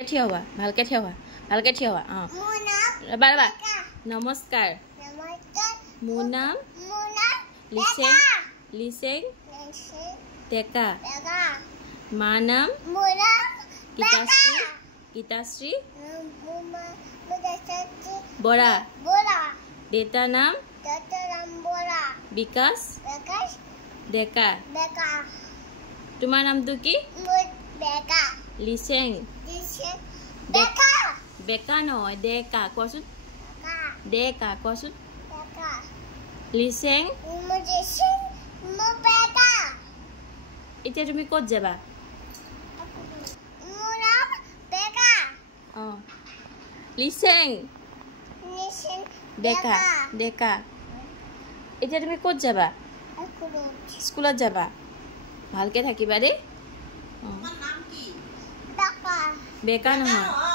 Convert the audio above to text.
ঠিয় হোৱা ভালকে ঠিয় হোৱা ৰবা ৰবা নমস্কাৰ মোৰ নাম লিচেং ডেকা মাৰ নাম গীতাশ্ৰী বৰা দেউতাৰ নাম বিকাশ ডেকা তোমাৰ নামটো কি লিচেং বেকা নহয় ডেকা কোৱাচোন ডেকা কোৱাচোন লিচেং এতিয়া তুমি ক'ত যাবা লিচেং ডেকা ডেকা এতিয়া তুমি ক'ত যাবা স্কুলত যাবা ভালকে থাকিবা দেই বেকা নহয়